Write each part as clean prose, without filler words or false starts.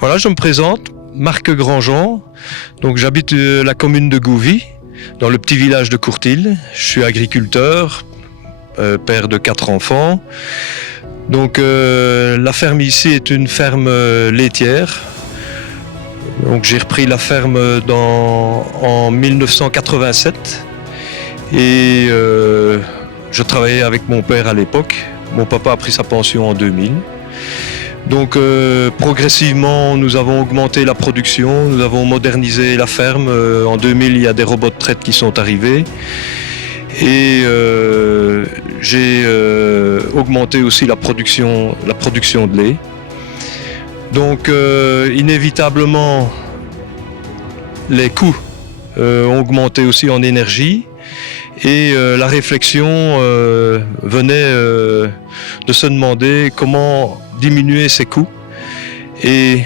Voilà, je me présente, Marc Grandjean. Donc j'habite la commune de Gouvy, dans le petit village de Courtil. Je suis agriculteur, père de 4 enfants. Donc la ferme ici est une ferme laitière. Donc j'ai repris la ferme en 1987 et je travaillais avec mon père à l'époque. Mon papa a pris sa pension en 2000. Donc progressivement, nous avons augmenté la production, nous avons modernisé la ferme. En 2000, il y a des robots de traite qui sont arrivés. Et j'ai augmenté aussi la production de lait. Donc inévitablement, les coûts ont augmenté aussi en énergie. Et la réflexion venait de se demander comment diminuer ces coûts. Et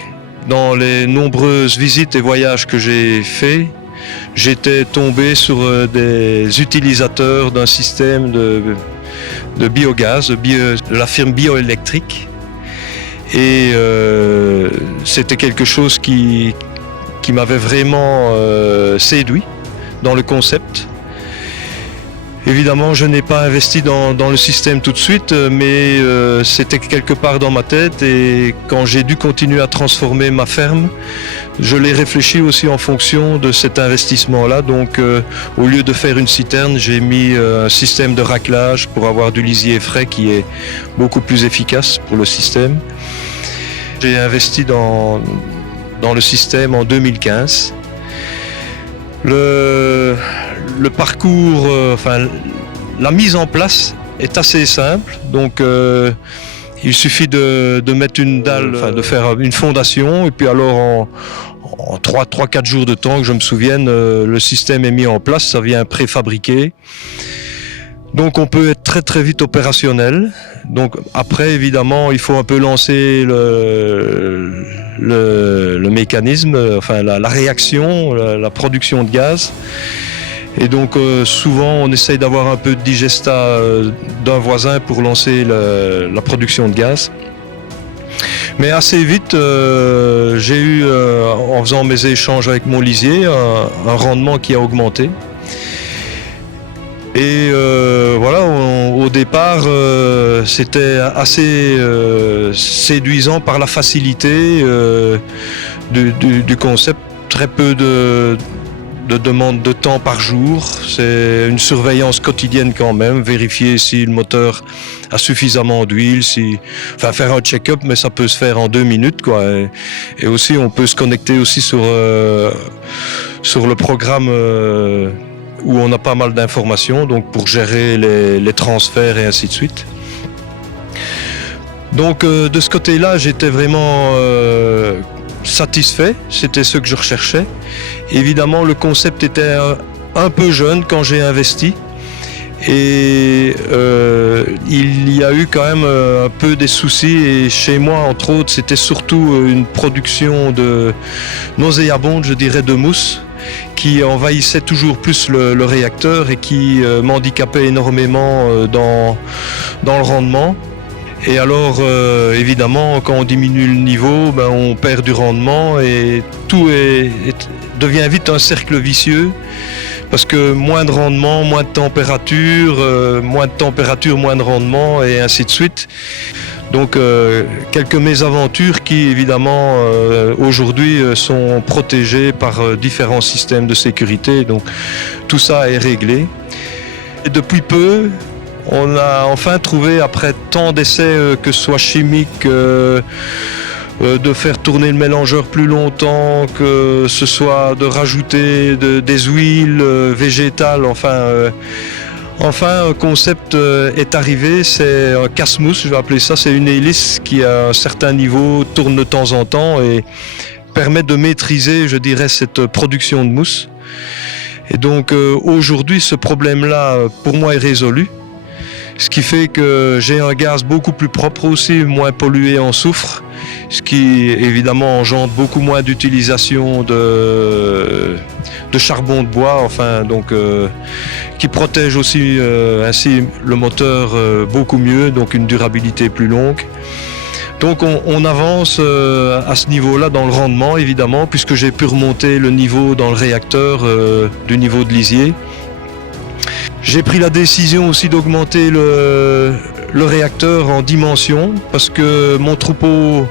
dans les nombreuses visites et voyages que j'ai faits, j'étais tombé sur des utilisateurs d'un système de biogaz, de la firme Bioélectrique. Et c'était quelque chose qui m'avait vraiment séduit dans le concept. Évidemment, je n'ai pas investi dans le système tout de suite, mais c'était quelque part dans ma tête et quand j'ai dû continuer à transformer ma ferme, je l'ai réfléchi aussi en fonction de cet investissement-là. Donc, au lieu de faire une citerne, j'ai mis un système de raclage pour avoir du lisier frais qui est beaucoup plus efficace pour le système. J'ai investi dans le système en 2015. Le parcours, la mise en place est assez simple. Donc, il suffit de mettre une dalle, de faire une fondation. Et puis alors, en 3-4 jours de temps, que je me souvienne, le système est mis en place, ça vient préfabriqué. Donc, on peut être très très vite opérationnel. Donc, après, évidemment, il faut un peu lancer le mécanisme, la réaction, la production de gaz. Et donc souvent on essaye d'avoir un peu de digestat d'un voisin pour lancer la production de gaz. Mais assez vite, j'ai eu, en faisant mes échanges avec mon lisier, un rendement qui a augmenté. Et voilà, au départ, c'était assez séduisant par la facilité du concept. Très peu de demande de temps par jour. C'est une surveillance quotidienne quand même, vérifier si le moteur a suffisamment d'huile, faire un check-up, mais ça peut se faire en 2 minutes, quoi. Et aussi, on peut se connecter aussi sur le programme où on a pas mal d'informations, donc pour gérer les transferts et ainsi de suite. Donc de ce côté-là, j'étais vraiment satisfait, c'était ce que je recherchais. Évidemment, le concept était un peu jeune quand j'ai investi et il y a eu quand même un peu des soucis et chez moi, entre autres, c'était surtout une production nauséabonde, je dirais, de mousse qui envahissait toujours plus le réacteur et qui m'handicapait énormément dans le rendement. Et alors, évidemment, quand on diminue le niveau, on perd du rendement et tout devient vite un cercle vicieux parce que moins de rendement, moins de température, moins de rendement et ainsi de suite. Donc, quelques mésaventures qui, évidemment, aujourd'hui sont protégées par différents systèmes de sécurité. Donc, tout ça est réglé. Et depuis peu, on a enfin trouvé, après tant d'essais, que ce soit chimiques, de faire tourner le mélangeur plus longtemps, que ce soit de rajouter des huiles végétales, enfin un concept est arrivé, c'est un casse-mousse, je vais appeler ça, c'est une hélice qui à un certain niveau tourne de temps en temps et permet de maîtriser, je dirais, cette production de mousse. Et donc aujourd'hui, ce problème-là, pour moi, est résolu. Ce qui fait que j'ai un gaz beaucoup plus propre aussi, moins pollué en soufre, ce qui évidemment engendre beaucoup moins d'utilisation de charbon de bois, qui protège aussi ainsi le moteur beaucoup mieux, donc une durabilité plus longue. Donc on avance à ce niveau-là dans le rendement évidemment, puisque j'ai pu remonter le niveau dans le réacteur du niveau de lisier. J'ai pris la décision aussi d'augmenter le réacteur en dimension, parce que mon troupeau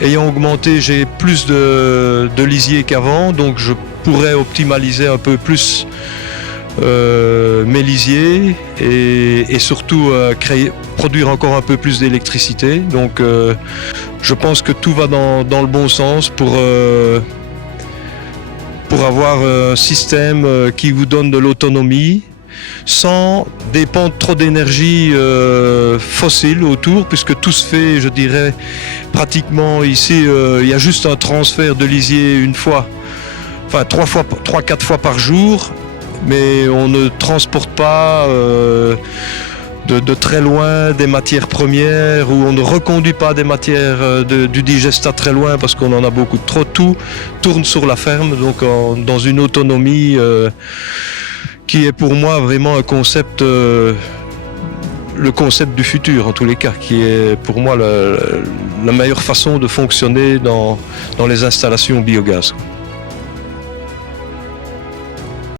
ayant augmenté, j'ai plus de lisier qu'avant, donc je pourrais optimaliser un peu plus mes lisiers et surtout produire encore un peu plus d'électricité. Donc je pense que tout va dans le bon sens pour avoir un système qui vous donne de l'autonomie sans dépendre trop d'énergie fossile autour, puisque tout se fait, je dirais, pratiquement ici, il y a juste un transfert de lisier une fois, enfin 3-4 fois par jour, mais on ne transporte pas de très loin des matières premières, ou on ne reconduit pas des matières du digestat très loin parce qu'on en a beaucoup trop. Tout tourne sur la ferme, donc dans une autonomie qui est pour moi vraiment un concept, le concept du futur en tous les cas, qui est pour moi la meilleure façon de fonctionner dans les installations biogaz.